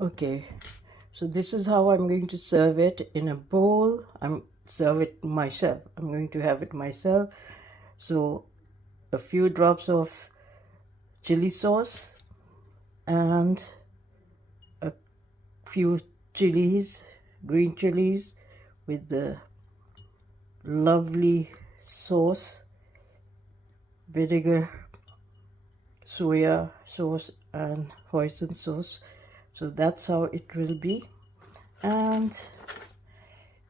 Okay, so this is how I'm going to serve it in a bowl. I'm serve it myself. I'm going to have it myself. So a few drops of chili sauce and a few chilies, green chilies with the lovely sauce, vinegar, soya sauce and hoisin sauce. So that's how it will be. And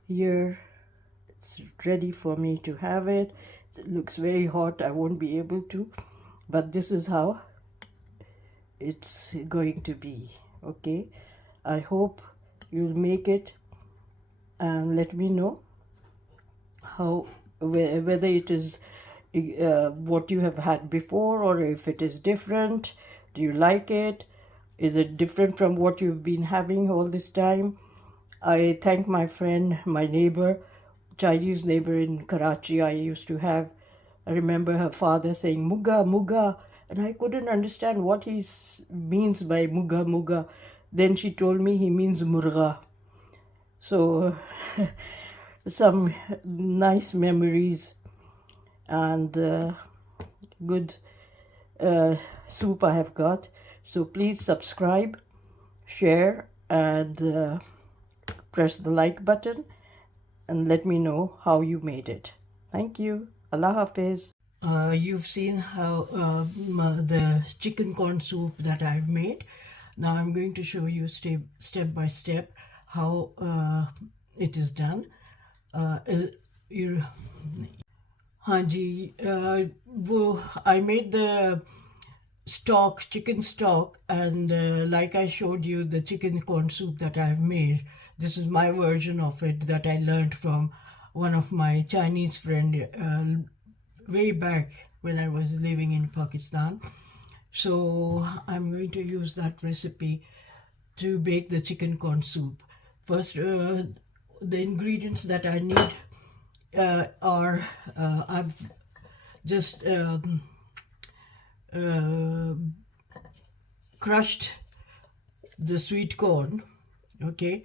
here it's ready for me to have it. It looks very hot. I won't be able to, but this is how it's going to be. Okay, I hope you'll make it and let me know how whether it is what you have had before or if it is different. Do you like it? Is it different from what you've been having all this time? I thank my friend, my neighbor, Chinese neighbor in Karachi. I remember her father saying muga muga, and I couldn't understand what he means by muga muga. Then she told me he means murga. So some nice memories and good soup I have got. So please subscribe, share, and press the like button and let me know how you made it. Thank you. Allah Hafiz. You've seen how the chicken corn soup that I've made. Now I'm going to show you step by step how it is done. हाँ जी, I made the chicken stock, and like I showed you the chicken corn soup that I've made. This is my version of it that I learned from one of my Chinese friend way back when I was living in Pakistan. So I'm going to use that recipe to bake the chicken corn soup. First, the ingredients that I need are I've just crushed the sweet corn, okay,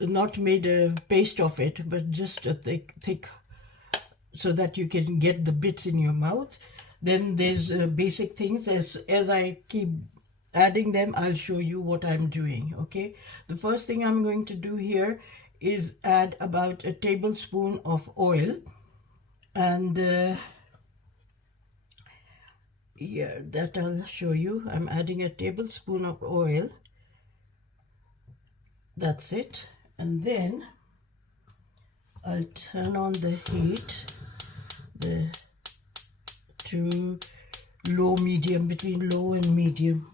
not made a paste of it, but just a thick so that you can get the bits in your mouth. Then there's basic things. As I keep adding them, I'll show you what I'm doing. Okay, the first thing I'm going to do here is add about a tablespoon of oil, and yeah, that I'll show you. I'm adding a tablespoon of oil. That's it. And then I'll turn on the heat to low medium, between low and medium.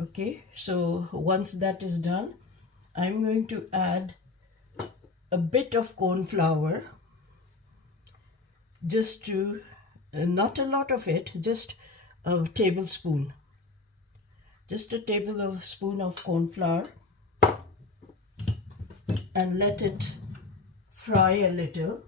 Okay, so once that is done, I'm going to add a bit of corn flour, just to not a lot of it, just a tablespoon, just a tablespoon of corn flour, and let it fry a little.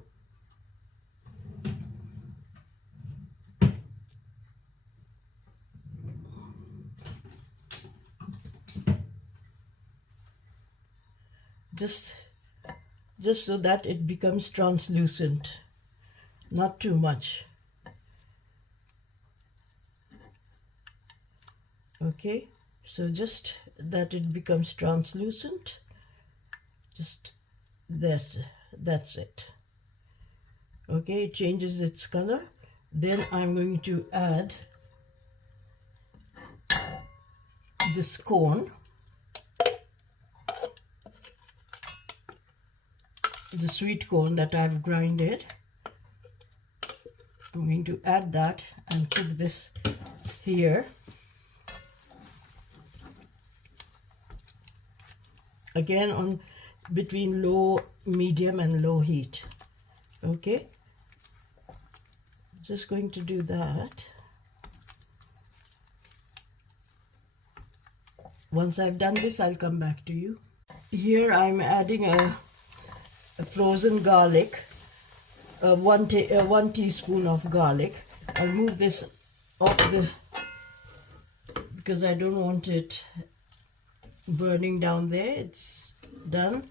Just so that it becomes translucent, not too much. Okay, so just that it becomes translucent, just that's it. Okay, it changes its color. Then I'm going to add this corn, the sweet corn that I've grinded. I'm going to add that and put this here. Again on between low, medium and low heat. Okay, just going to do that. Once I've done this, I'll come back to you. Here I'm adding a frozen garlic, one teaspoon of garlic. I'll move this off because I don't want it burning down there. It's done.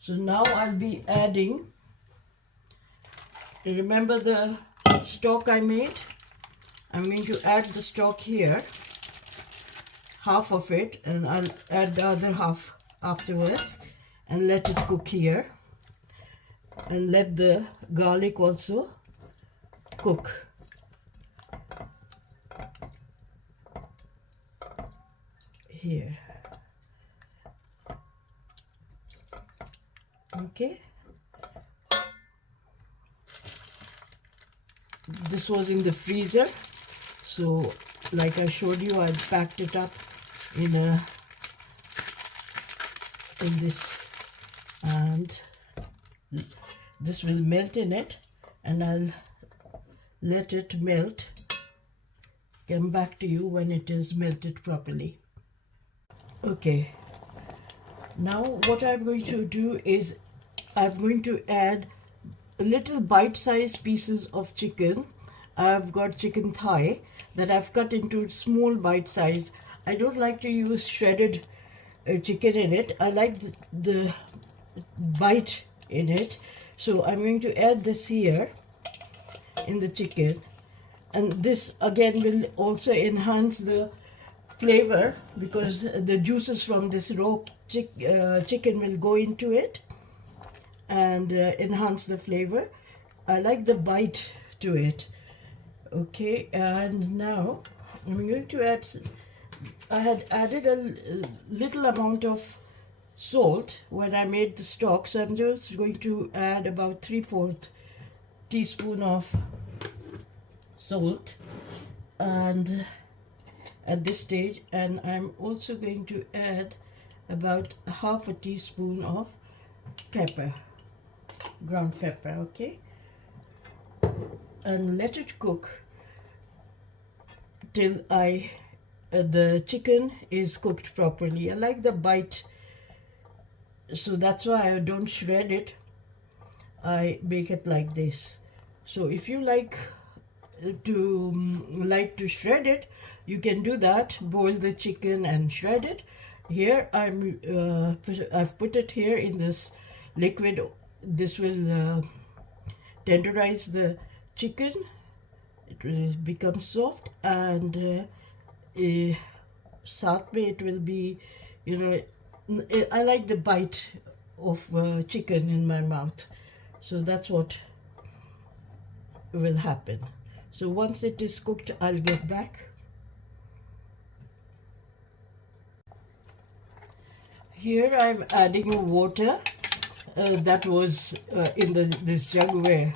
So now I'll be adding, remember the stock I made? I'm going to add the stock here, half of it, and I'll add the other half afterwards and let it cook here, and let the garlic also cook. Here. Okay. This was in the freezer, so like I showed you, I packed it up in this, and this will melt in it, and I'll let it melt. Come back to you when it is melted properly. Okay, now what I'm going to do is I'm going to add little bite-sized pieces of chicken. I've got chicken thigh that I've cut into small bite size. I don't like to use shredded chicken in it. I like the bite in it. So I'm going to add this here in the chicken, and this again will also enhance the flavor because the juices from this raw chicken will go into it and enhance the flavor. I like the bite to it. Okay, and now I'm going to add, I had added a little amount of salt when I made the stock, so I'm just going to add about 3/4 teaspoon of salt and at this stage, and I'm also going to add about 1/2 teaspoon of pepper, ground pepper. Okay, and let it cook till the chicken is cooked properly. I like the bite, so that's why I don't shred it. I make it like this. So if you like to shred it, you can do that. Boil the chicken and shred it. Here I've put it here in this liquid. This will tenderize the chicken. It will become soft, and साथ में it will be, I like the bite of chicken in my mouth. So that's what will happen. So once it is cooked, I'll get back. Here I'm adding water that was in this jug where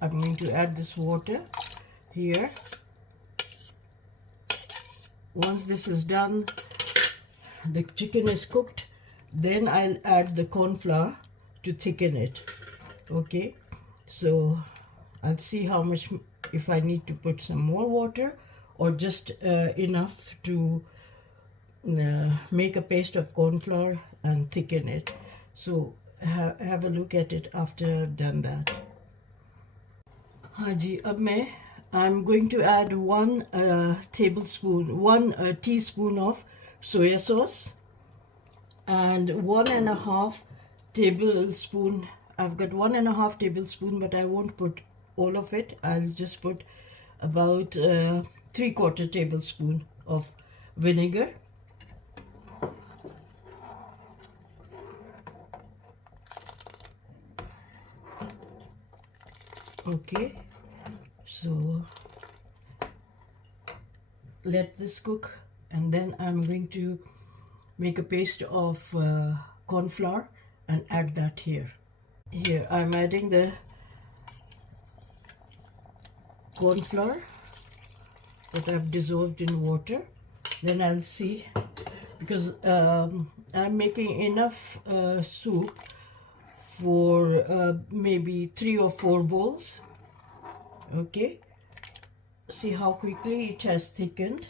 I'm going to add this water here. Once this is done, the chicken is cooked, then I'll add the corn flour to thicken it. Okay, so I'll see how much, if I need to put some more water or just enough to make a paste of corn flour and thicken it. So have a look at it after I've done that. हाँ जी, अब I'm going to add 1 teaspoon of soya sauce and 1.5 tablespoon. I've got 1.5 tablespoon, but I won't put all of it. I'll just put about 3/4 tablespoon of vinegar. Okay, so let this cook, and then I'm going to make a paste of corn flour and add that here. Here I'm adding the corn flour that I've dissolved in water. Then I'll see, because I'm making enough soup for maybe 3 or 4 bowls. Okay, see how quickly it has thickened.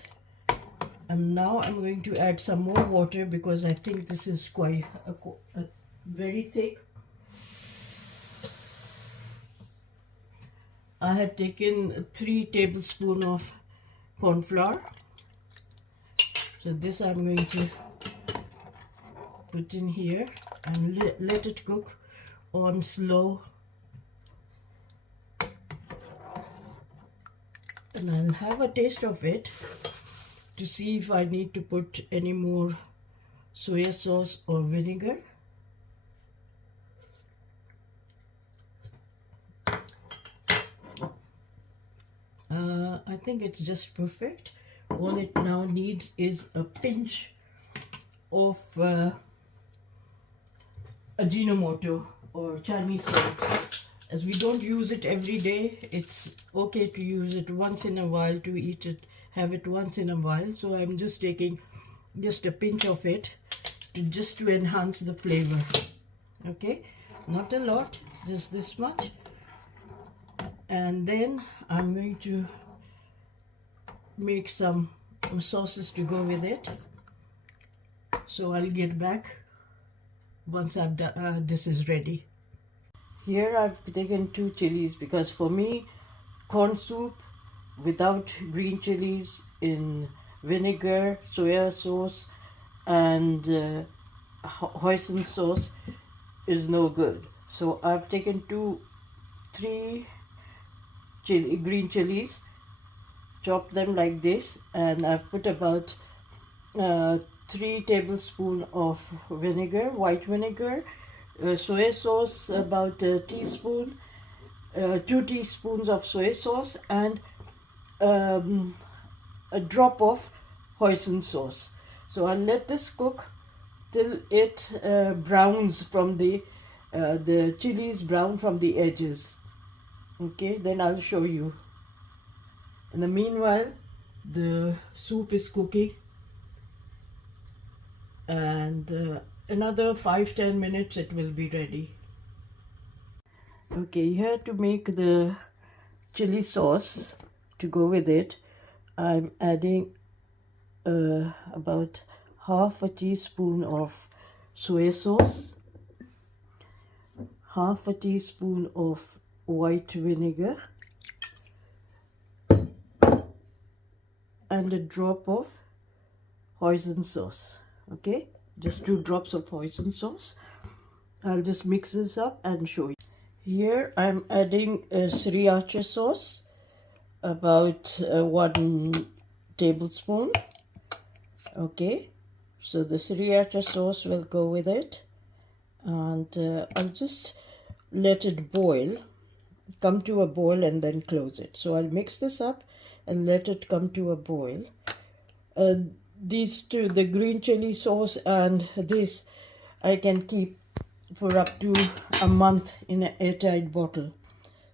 And now I'm going to add some more water because I think this is quite very thick. I had taken 3 tablespoons of corn flour. So this I'm going to put in here and let it cook on slow. And I'll have a taste of it to see if I need to put any more soya sauce or vinegar. I think it's just perfect. All it now needs is a pinch of Ajinomoto or Chinese salt. As we don't use it every day, it's okay to use it once in a while, to eat it, have it once in a while. So I'm just taking just a pinch of it just to enhance the flavor. Okay, not a lot, just this much. And then I'm going to make some sauces to go with it. So I'll get back once I've done, this is ready. Here I've taken 2 chilies because for me, corn soup without green chilies in vinegar, soya sauce and hoisin sauce is no good. So I've taken 3 green chilies, chopped them like this, and I've put about 3 tablespoons of vinegar, white vinegar, soya sauce about a teaspoon, 2 teaspoons of soy sauce, and a drop of hoisin sauce. So I'll let this cook till it browns from the chilies brown from the edges. Okay, then I'll show you. In the meanwhile, the soup is cooking, and another 5-10 minutes it will be ready. Okay, here to make the chili sauce to go with it, I'm adding about half a teaspoon of soy sauce, half a teaspoon of white vinegar, and a drop of hoisin sauce. Okay, just 2 drops of hoisin sauce. I'll just mix this up and show you. Here I'm adding sriracha sauce, about 1 tablespoon. Okay, so the sriracha sauce will go with it, and I'll just let it boil, come to a boil, and then close it. So I'll mix this up and let it come to a boil. These two, the green chili sauce and this, I can keep for up to a month in an airtight bottle.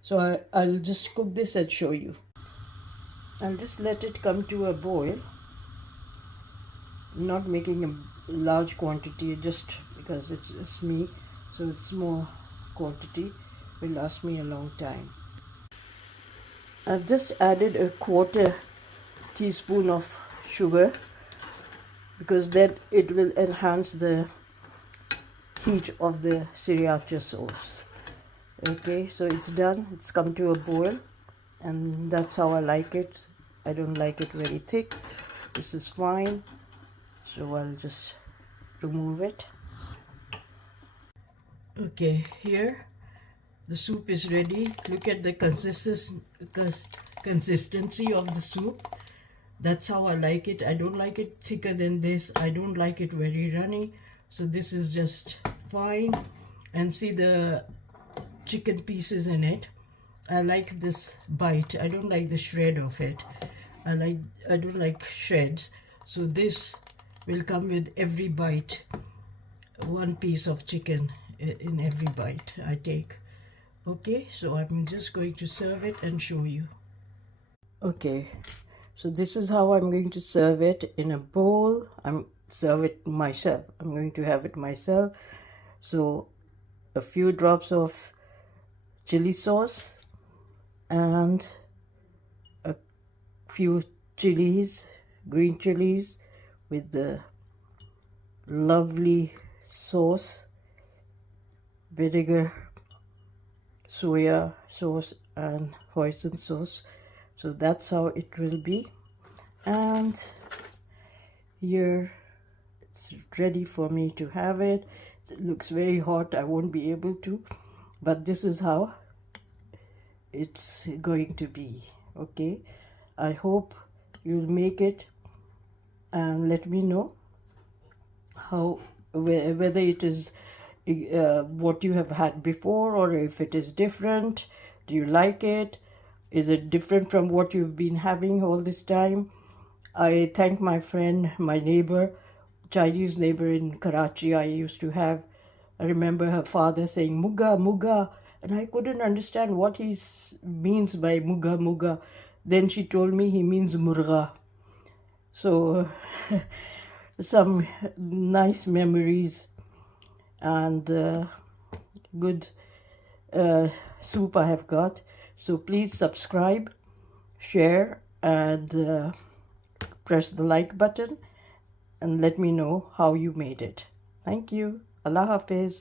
So I'll just cook this and show you. I'll just let it come to a boil. I'm not making a large quantity just because it's just me, so it's small quantity, will last me a long time. I've just added a 1/4 teaspoon of sugar because then it will enhance the heat of the sriracha sauce. Okay, so it's done, it's come to a boil, and that's how I like it. I don't like it very thick. This is fine, so I'll just remove it. Okay, here the soup is ready. Look at the consistency of the soup. That's how I like it. I don't like it thicker than this. I don't like it very runny. So this is just fine. And see the chicken pieces in it. I like this bite. I don't like the shred of it. I don't like shreds. So this will come with every bite. 1 piece of chicken in every bite I take. Okay, so I'm just going to serve it and show you. Okay, so this is how I'm going to serve it in a bowl. Serve it myself. I'm going to have it myself. So a few drops of chili sauce and a few chilies, green chilies, with the lovely sauce, vinegar, soya sauce and hoisin sauce. So that's how it will be. And here it's ready for me to have it. It looks very hot. I won't be able to, but this is how it's going to be. Okay, I hope you'll make it and let me know how, whether it is what you have had before or if it is different. Do you like it? Is it different from what you've been having all this time? I thank my friend, my neighbor, Chinese neighbor in Karachi. I remember her father saying muga muga, and I couldn't understand what he means by muga muga. Then she told me he means murga. So some nice memories and good soup I have got. So please subscribe, share, and press the like button and let me know how you made it. Thank you. Allah Hafiz.